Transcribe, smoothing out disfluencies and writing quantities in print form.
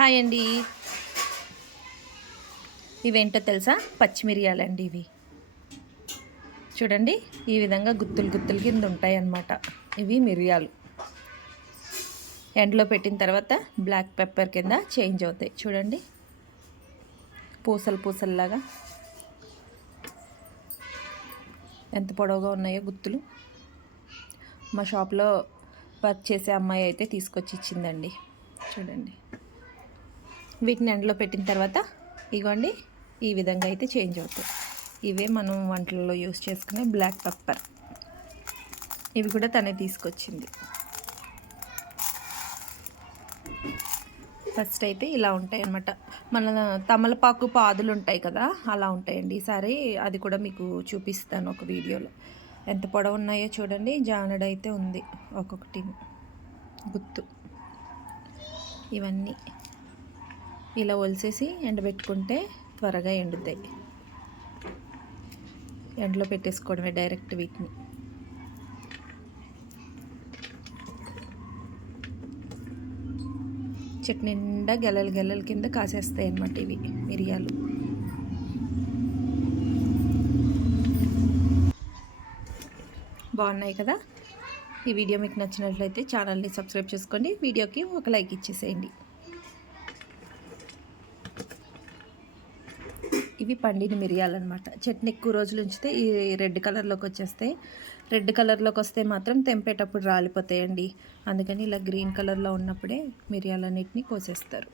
Hi అండి. ఇవేంటో తెలుసా? పచ్చిమిరియాలండి ఇవి. చూడండి, ఈ విధంగా గుత్తులు గుత్తులు కింద ఉంటాయి అన్నమాట. ఇవి మిరియాలు. ఎండలో పెట్టిన తర్వాత బ్లాక్ పెప్పర్ కింద చేంజ్ అవుతాయి. చూడండి, పూసలు పూసల్లాగా ఎంత పొడవుగా ఉన్నాయో గుత్తులు. మా షాప్లో వర్క్ చేసే అమ్మాయి అయితే తీసుకొచ్చి ఇచ్చిందండి. చూడండి, వీటిని ఎండలో పెట్టిన తర్వాత ఇగోండి ఈ విధంగా అయితే చేంజ్ అవుతాయి. ఇవే మనం వంటలలో యూస్ చేసుకునే బ్లాక్ పెప్పర్. ఇవి కూడా తనే తీసుకొచ్చింది. ఫస్ట్ అయితే ఇలా ఉంటాయి అన్నమాట. మన తమలపాకు పాదులు ఉంటాయి కదా, అలా ఉంటాయండి. ఈసారి అది కూడా మీకు చూపిస్తాను ఒక వీడియోలో. ఎంత పొడవు ఉన్నాయో చూడండి. జానడైతే ఉంది ఒక్కొక్కటి గుత్తు. ఇవన్నీ ఇలా ఒలిసేసి ఎండబెట్టుకుంటే త్వరగా ఎండుతాయి. ఎండలో పెట్టేసుకోవడమే డైరెక్ట్ వీటిని. చెట్టు నిండా గెలలు గెలల కింద కాసేస్తాయి అన్నమాట ఇవి మిరియాలు. బాగున్నాయి కదా. ఈ వీడియో మీకు నచ్చినట్లయితే ఛానల్ని సబ్స్క్రైబ్ చేసుకోండి. వీడియోకి ఒక లైక్ ఇచ్చేసేయండి. ఇవి పండిన మిరియాలు అనమాట. చట్నీ ఎక్కువ రోజులు ఉంచితే ఈ రెడ్ కలర్లోకి వచ్చేస్తాయి. రెడ్ కలర్లోకి వస్తే మాత్రం తెంపేటప్పుడు రాలిపోతాయండి. అందుకని ఇలా గ్రీన్ కలర్లో ఉన్నప్పుడే మిరియాలన్నిటిని కోసేస్తారు.